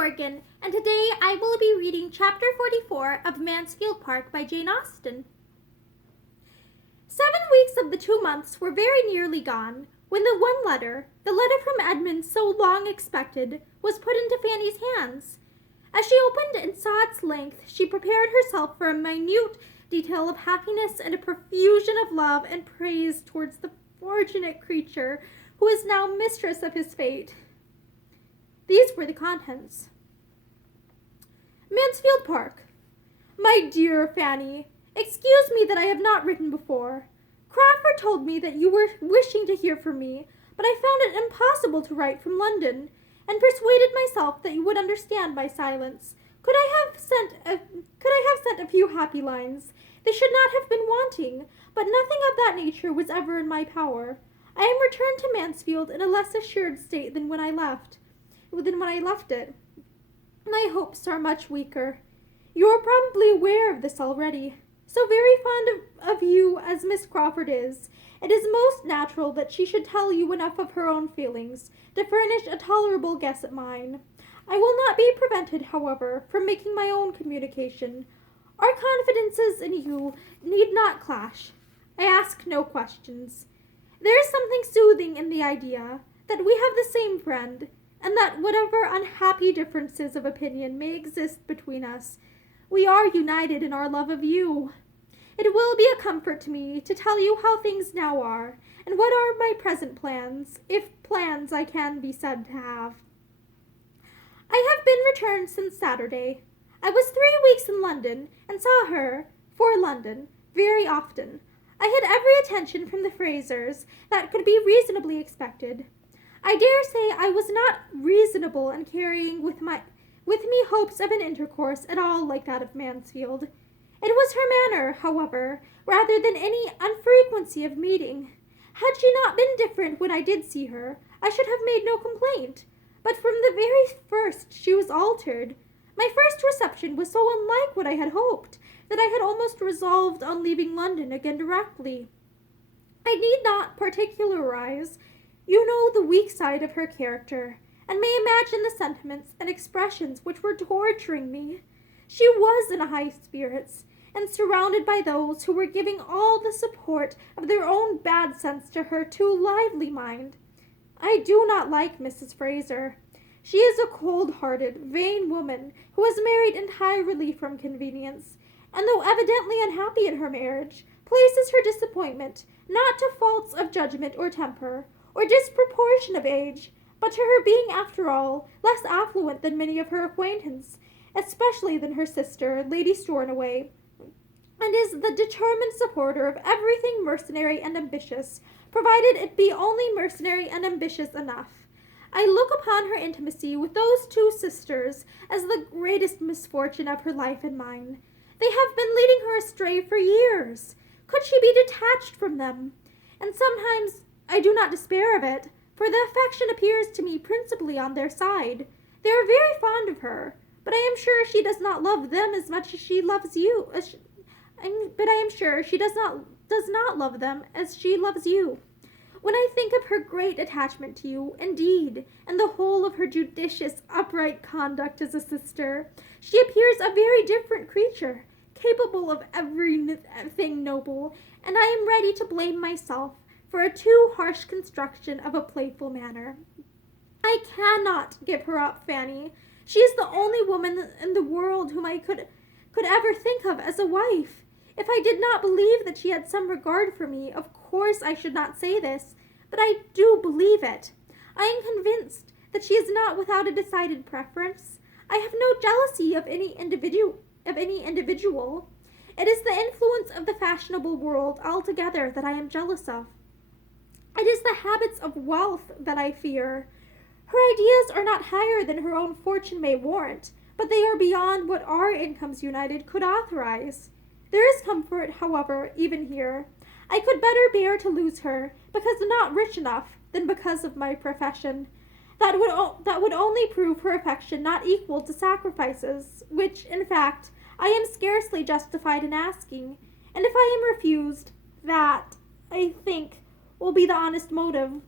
Morgan, and today I will be reading Chapter 44 of Mansfield Park by Jane Austen. 7 weeks of the 2 months were very nearly gone, when the one letter, the letter from Edmund so long expected, was put into Fanny's hands. As she opened and saw its length, she prepared herself for a minute detail of happiness and a profusion of love and praise towards the fortunate creature who is now mistress of his fate. These were the contents. Mansfield Park. My dear Fanny, excuse me that I have not written before. Crawford told me that you were wishing to hear from me, but I found it impossible to write from London, and persuaded myself that you would understand my silence. Could I have sent a few happy lines? They should not have been wanting, but nothing of that nature was ever in my power. I am returned to Mansfield in a less assured state than when I left it. My hopes are much weaker. You are probably aware of this already. So very fond of you as Miss Crawford is, it is most natural that she should tell you enough of her own feelings to furnish a tolerable guess at mine. I will not be prevented, however, from making my own communication. Our confidences in you need not clash. I ask no questions. There is something soothing in the idea that we have the same friend, and that whatever unhappy differences of opinion may exist between us, we are united in our love of you. It will be a comfort to me to tell you how things now are, and what are my present plans, if plans I can be said to have. I have been returned since Saturday. I was 3 weeks in London, and saw her, for London, very often. I had every attention from the Frasers that could be reasonably expected. I dare say I was not reasonable in carrying with me hopes of an intercourse at all like that of Mansfield. It was her manner, however, rather than any unfrequency of meeting. Had she not been different when I did see her, I should have made no complaint. But from the very first she was altered. My first reception was so unlike what I had hoped, that I had almost resolved on leaving London again directly. I need not particularize. You know the weak side of her character, and may imagine the sentiments and expressions which were torturing me. She was in high spirits, and surrounded by those who were giving all the support of their own bad sense to her too lively mind. I do not like Mrs. Fraser. She is a cold-hearted, vain woman who was married entirely from convenience, and though evidently unhappy in her marriage, places her disappointment not to faults of judgment or temper, or disproportion of age, but to her being, after all, less affluent than many of her acquaintance, especially than her sister, Lady Stornoway, and is the determined supporter of everything mercenary and ambitious, provided it be only mercenary and ambitious enough. I look upon her intimacy with those 2 sisters as the greatest misfortune of her life and mine. They have been leading her astray for years. Could she be detached from them? And sometimes I do not despair of it, for the affection appears to me principally on their side. They are very fond of her, but I am sure she does not love them as much as she loves you. But I am sure she does not love them as she loves you. When I think of her great attachment to you, indeed, and the whole of her judicious, upright conduct as a sister, she appears a very different creature, capable of everything noble, and I am ready to blame myself for a too harsh construction of a playful manner. I cannot give her up, Fanny. She is the only woman in the world whom I could ever think of as a wife. If I did not believe that she had some regard for me, of course I should not say this, but I do believe it. I am convinced that she is not without a decided preference. I have no jealousy of any individual. It is the influence of the fashionable world altogether that I am jealous of. It is the habits of wealth that I fear. Her ideas are not higher than her own fortune may warrant, but they are beyond what our incomes united could authorize. There is comfort, however, even here. I could better bear to lose her, because not rich enough, than because of my profession. That would only prove her affection not equal to sacrifices, which, in fact, I am scarcely justified in asking, and if I am refused, that, I think, will be the honest motive.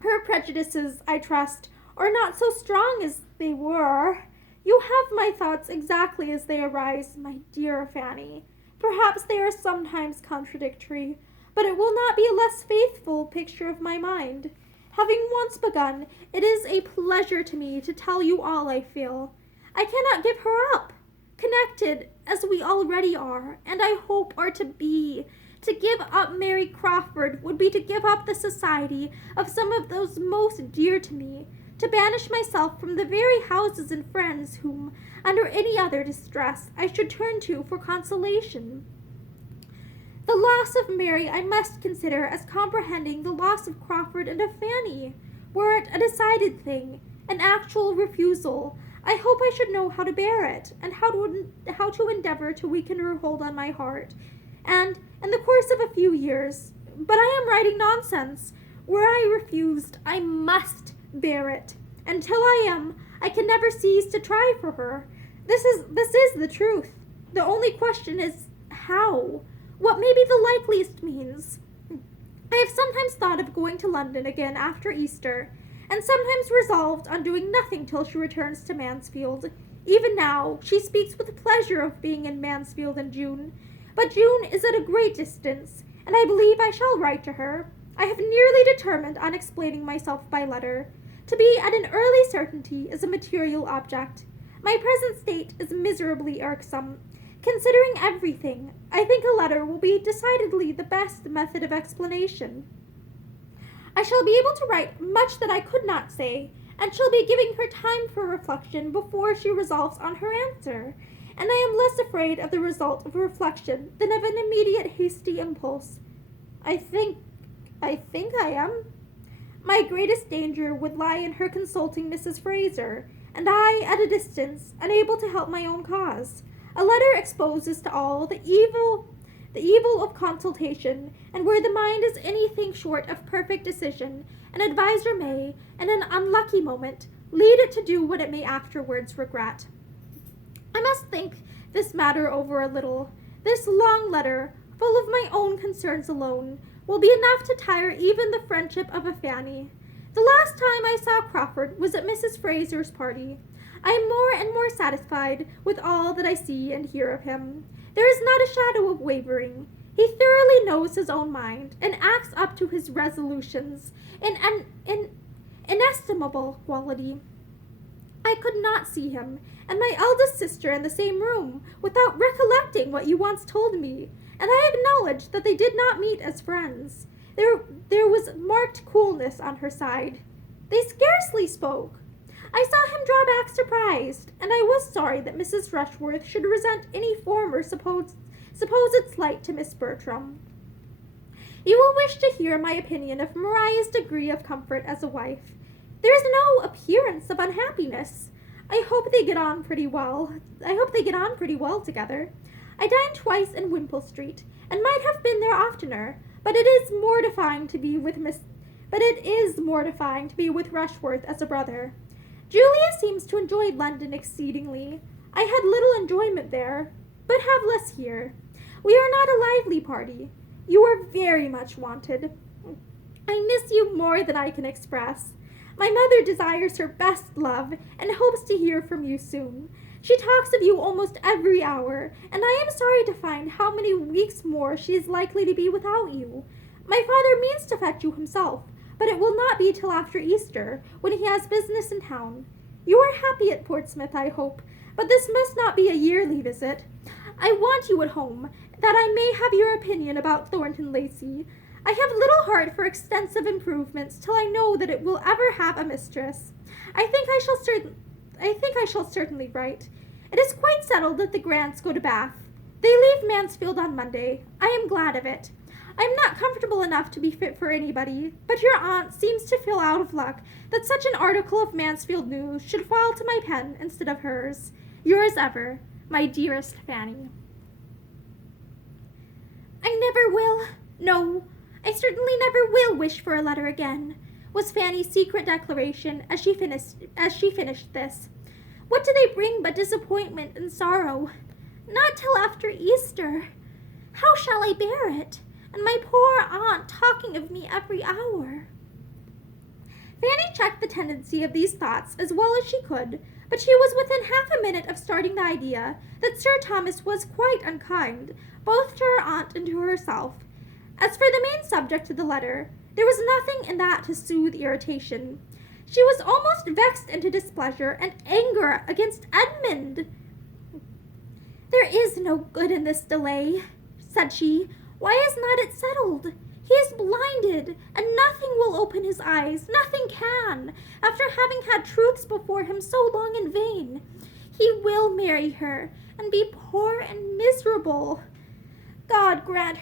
Her prejudices, I trust, or not so strong as they were. You have my thoughts exactly as they arise, my dear Fanny. Perhaps they are sometimes contradictory, but it will not be a less faithful picture of my mind. Having once begun, it is a pleasure to me to tell you all I feel. I cannot give her up. Connected, as we already are, and I hope are to be, to give up Mary Crawford would be to give up the society of some of those most dear to me, to banish myself from the very houses and friends whom, under any other distress, I should turn to for consolation. The loss of Mary I must consider as comprehending the loss of Crawford and of Fanny. Were it a decided thing, an actual refusal, I hope I should know how to bear it, and how to endeavor to weaken her hold on my heart. And, in the course of a few years, but I am writing nonsense. Were I refused, I must bear it. Until I am, I can never cease to try for her. This is the truth. The only question is, how? What may be the likeliest means? I have sometimes thought of going to London again after Easter, and sometimes resolved on doing nothing till she returns to Mansfield. Even now, she speaks with pleasure of being in Mansfield in June. But June is at a great distance, and I believe I shall write to her. I have nearly determined on explaining myself by letter. To be at an early certainty is a material object. My present state is miserably irksome. Considering everything, I think a letter will be decidedly the best method of explanation. I shall be able to write much that I could not say, and shall be giving her time for reflection before she resolves on her answer, and I am less afraid of the result of reflection than of an immediate hasty impulse. I think I am. My greatest danger would lie in her consulting Mrs. Fraser, and I, at a distance, unable to help my own cause. A letter exposes to all the evil of consultation, and where the mind is anything short of perfect decision, an adviser may, in an unlucky moment, lead it to do what it may afterwards regret. I must think this matter over a little. This long letter, full of my own concerns alone, will be enough to tire even the friendship of a Fanny. The last time I saw Crawford was at Mrs. Fraser's party. I am more and more satisfied with all that I see and hear of him. There is not a shadow of wavering. He thoroughly knows his own mind, and acts up to his resolutions in an inestimable quality. I could not see him and my eldest sister in the same room without recollecting what you once told me, and I acknowledge that they did not meet as friends. There was marked coolness on her side. They scarcely spoke. I saw him draw back surprised, and I was sorry that Mrs. Rushworth should resent any former supposed slight to Miss Bertram. You will wish to hear my opinion of Maria's degree of comfort as a wife. There is no appearance of unhappiness. I hope they get on pretty well together. I dined twice in Wimpole Street, and might have been there oftener, but it is mortifying to be with Rushworth as a brother. Julia seems to enjoy London exceedingly. I had little enjoyment there, but have less here. We are not a lively party. You are very much wanted. I miss you more than I can express. My mother desires her best love, and hopes to hear from you soon. She talks of you almost every hour, and I am sorry to find how many weeks more she is likely to be without you. My father means to fetch you himself, but it will not be till after Easter, when he has business in town. You are happy at Portsmouth, I hope, but this must not be a yearly visit. I want you at home, that I may have your opinion about Thornton Lacey. I have little heart for extensive improvements till I know that it will ever have a mistress. I think I shall certainly write. It is quite settled that the Grants go to Bath. They leave Mansfield on Monday. I am glad of it. I am not comfortable enough to be fit for anybody, but your aunt seems to feel out of luck that such an article of Mansfield news should fall to my pen instead of hers. Yours ever, my dearest Fanny. I never will. No, I certainly never will wish for a letter again, was Fanny's secret declaration as she finished this. What do they bring but disappointment and sorrow? Not till after Easter. How shall I bear it? And my poor aunt talking of me every hour. Fanny checked the tendency of these thoughts as well as she could, but she was within half a minute of starting the idea that Sir Thomas was quite unkind, both to her aunt and to herself. As for the main subject of the letter, there was nothing in that to soothe irritation. She was almost vexed into displeasure and anger against Edmund. "There is no good in this delay," said she. "Why is not it settled? He is blinded, and nothing will open his eyes, nothing can, after having had truths before him so long in vain. He will marry her, and be poor and miserable. God grant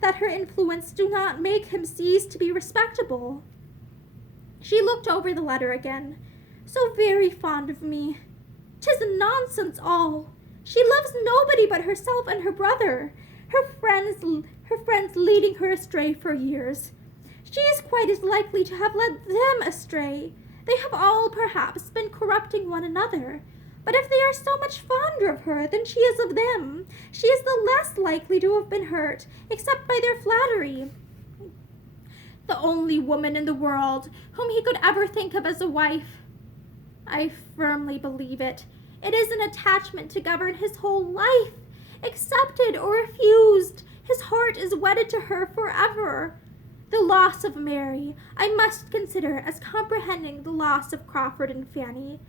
that her influence do not make him cease to be respectable." She looked over the letter again. "So very fond of me. 'Tis nonsense all. She loves nobody but herself and her brother, her friends leading her astray for years. She is quite as likely to have led them astray. They have all, perhaps, been corrupting one another. But if they are so much fonder of her than she is of them, she is the less likely to have been hurt, except by their flattery. The only woman in the world whom he could ever think of as a wife. I firmly believe it. It is an attachment to govern his whole life. Accepted or refused, his heart is wedded to her forever. The loss of Mary I must consider as comprehending the loss of Crawford and Fanny.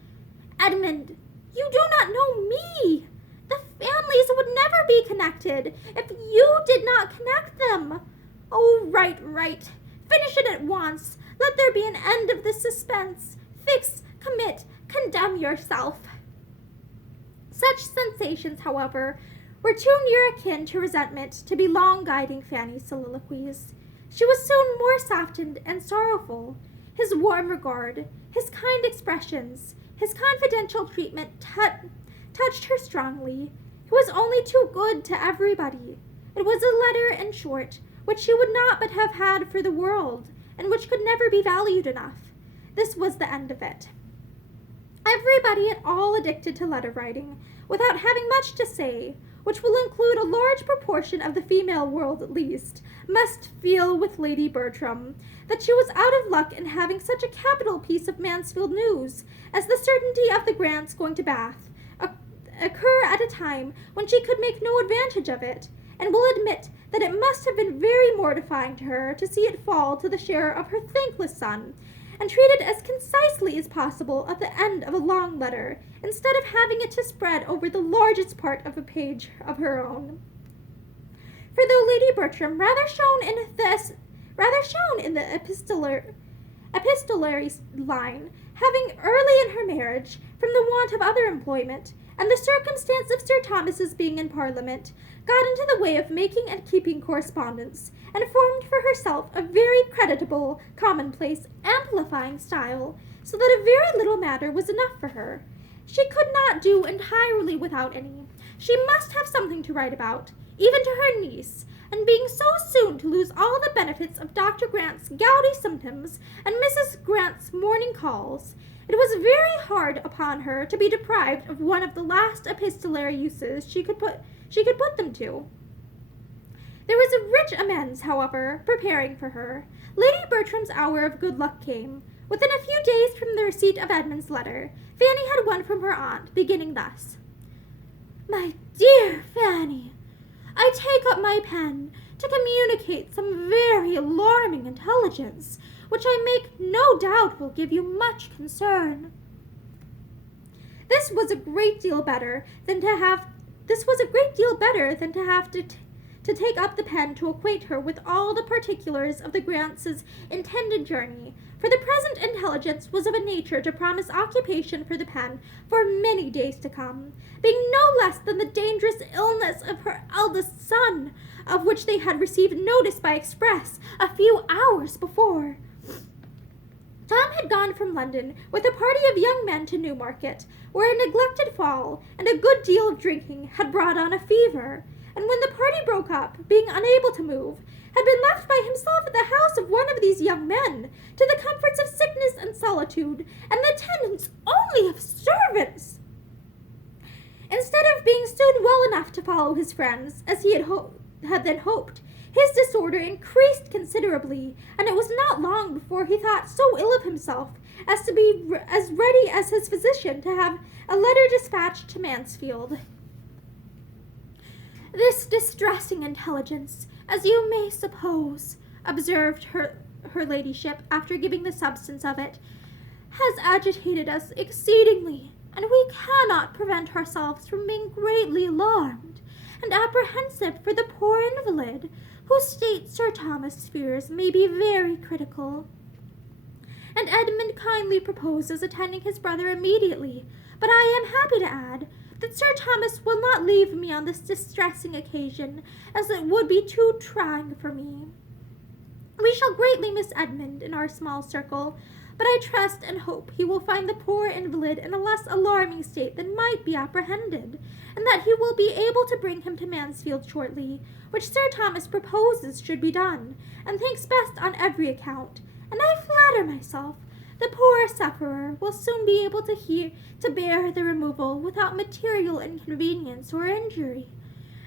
Edmund, you do not know me. The families would never be connected if you did not connect them. Oh, right. Finish it at once. Let there be an end of this suspense. Fix, commit, condemn yourself." Such sensations, however, were too near akin to resentment to be long guiding Fanny's soliloquies. She was soon more softened and sorrowful. His warm regard, his kind expressions, his confidential treatment touched her strongly. He was only too good to everybody. It was a letter, in short, which she would not but have had for the world, and which could never be valued enough. This was the end of it. Everybody at all addicted to letter writing, without having much to say, which will include a large proportion of the female world at least, must feel with Lady Bertram that she was out of luck in having such a capital piece of Mansfield news as the certainty of the Grants going to Bath occur at a time when she could make no advantage of it, and will admit that it must have been very mortifying to her to see it fall to the share of her thankless son, and treat it as concisely as possible at the end of a long letter, instead of having it to spread over the largest part of a page of her own. For though Lady Bertram rather shone in the epistolary line, having early in her marriage, from the want of other employment, and the circumstance of Sir Thomas's being in Parliament, got into the way of making and keeping correspondence, and formed for herself a very creditable, commonplace, amplifying style, so that a very little matter was enough for her. She could not do entirely without any. She must have something to write about, even to her niece, and being so soon to lose all the benefits of Dr. Grant's gouty symptoms and Mrs. Grant's morning calls, it was very hard upon her to be deprived of one of the last epistolary uses she could put them to. There was a rich amends, however, preparing for her. Lady Bertram's hour of good luck came. Within a few days from the receipt of Edmund's letter, Fanny had one from her aunt, beginning thus: "My dear Fanny, I take up my pen to communicate some very alarming intelligence, which I make no doubt will give you much concern." This was a great deal better than to have to take up the pen to acquaint her with all the particulars of the Grants' intended journey, for the present intelligence was of a nature to promise occupation for the pen for many days to come, being no less than the dangerous illness of her eldest son, of which they had received notice by express a few hours before. Tom had gone from London with a party of young men to Newmarket, where a neglected fall and a good deal of drinking had brought on a fever, and when the party broke up, being unable to move, had been left by himself at the house of one of these young men, to the comforts of sickness and solitude, and the attendance only of servants. Instead of being soon well enough to follow his friends, as he had then hoped, His disorder increased considerably, and it was not long before he thought so ill of himself as to be as ready as his physician to have a letter dispatched to Mansfield. "This distressing intelligence, as you may suppose," observed her ladyship, after giving the substance of it, "has agitated us exceedingly, and we cannot prevent ourselves from being greatly alarmed and apprehensive for the poor invalid, whose state Sir Thomas fears may be very critical. And Edmund kindly proposes attending his brother immediately, but I am happy to add that Sir Thomas will not leave me on this distressing occasion, as it would be too trying for me. We shall greatly miss Edmund in our small circle, but I trust and hope he will find the poor invalid in a less alarming state than might be apprehended, and that he will be able to bring him to Mansfield shortly, which Sir Thomas proposes should be done, and thinks best on every account, and I flatter myself the poor sufferer will soon be able to bear the removal without material inconvenience or injury.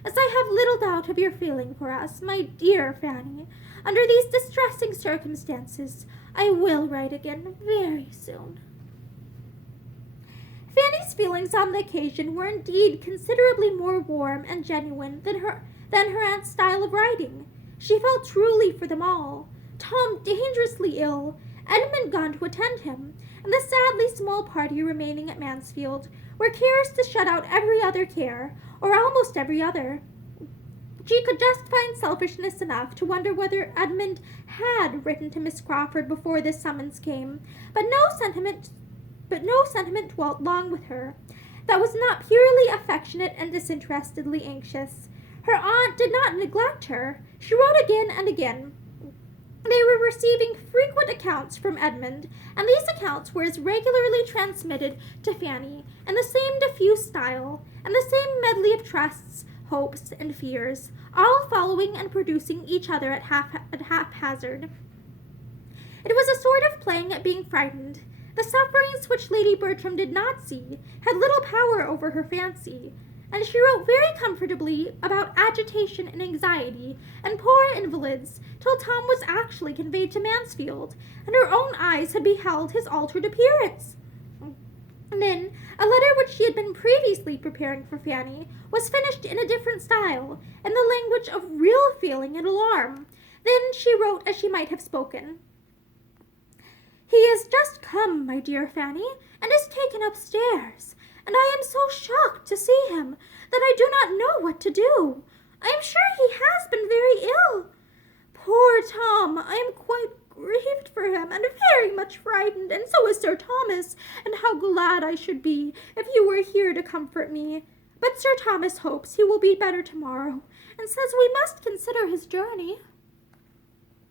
As I have little doubt of your feeling for us, my dear Fanny, under these distressing circumstances, I will write again very soon." Fanny's feelings on the occasion were indeed considerably more warm and genuine than her aunt's style of writing. She felt truly for them all. Tom dangerously ill, Edmund gone to attend him, and the sadly small party remaining at Mansfield, where cares to shut out every other care, or almost every other. She could just find selfishness enough to wonder whether Edmund had written to Miss Crawford before this summons came, but no sentiment dwelt long with her that was not purely affectionate and disinterestedly anxious. Her aunt did not neglect her. She wrote again and again. They were receiving frequent accounts from Edmund, and these accounts were as regularly transmitted to Fanny in the same diffuse style, and the same medley of trusts, hopes, and fears, all following and producing each other at haphazard. It was a sort of playing at being frightened. The sufferings which Lady Bertram did not see had little power over her fancy, and she wrote very comfortably about agitation and anxiety and poor invalids till Tom was actually conveyed to Mansfield, and her own eyes had beheld his altered appearance. And then a letter which she had been previously preparing for Fanny was finished in a different style, in the language of real feeling and alarm. Then she wrote as she might have spoken. "He is just come, my dear Fanny, and is taken upstairs, and I am so shocked to see him that I do not know what to do. I am sure he has been very ill. Poor Tom, I am quite grieved for him, and very much frightened, and so is Sir Thomas, and how glad I should be if you were here to comfort me. But Sir Thomas hopes he will be better tomorrow, and says we must consider his journey."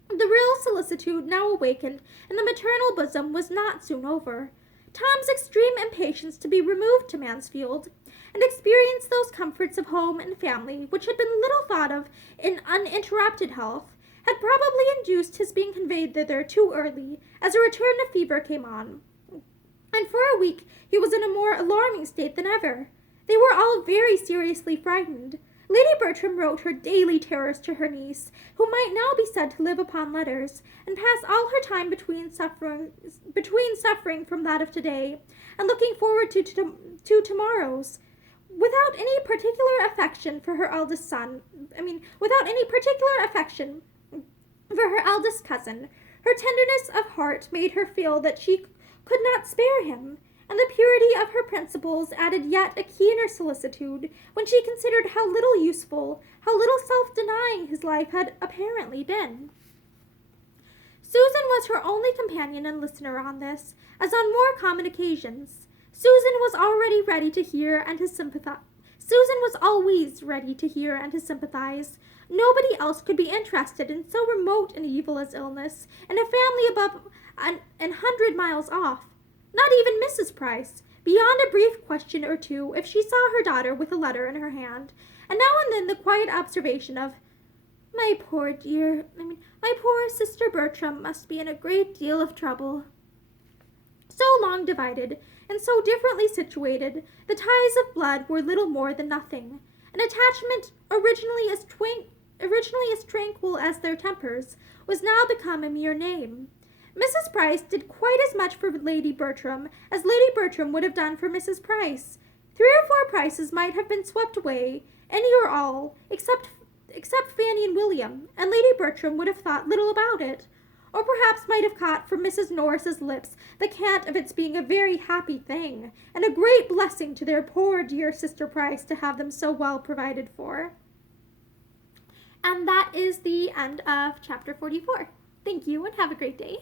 The real solicitude now awakened in the maternal bosom was not soon over. Tom's extreme impatience to be removed to Mansfield, and experience those comforts of home and family which had been little thought of in uninterrupted health, had probably induced his being conveyed thither too early, as a return of fever came on, and for a week he was in a more alarming state than ever. They were all very seriously frightened. Lady Bertram wrote her daily terrors to her niece, who might now be said to live upon letters, and pass all her time between suffering from that of today, and looking forward to tomorrow's, without any particular affection for her eldest cousin. Her tenderness of heart made her feel that she could not spare him, and the purity of her principles added yet a keener solicitude when she considered how little useful, how little self-denying his life had apparently been. Susan was her only companion and listener on this, as on more common occasions. Susan was always ready to hear and to sympathize. Nobody else could be interested in so remote an evil as illness, in a family above an 100 miles off. Not even Mrs. Price, beyond a brief question or two if she saw her daughter with a letter in her hand, and now and then the quiet observation of, my poor sister Bertram must be in a great deal of trouble." So long divided, and so differently situated, the ties of blood were little more than nothing. An attachment originally as originally as tranquil as their tempers, was now become a mere name. Mrs. Price did quite as much for Lady Bertram as Lady Bertram would have done for Mrs. Price. 3 or 4 Prices might have been swept away, any or all, except Fanny and William, and Lady Bertram would have thought little about it, or perhaps might have caught from Mrs. Norris's lips the cant of its being a very happy thing, and a great blessing to their poor dear sister Price to have them so well provided for. And that is the end of chapter 44. Thank you and have a great day.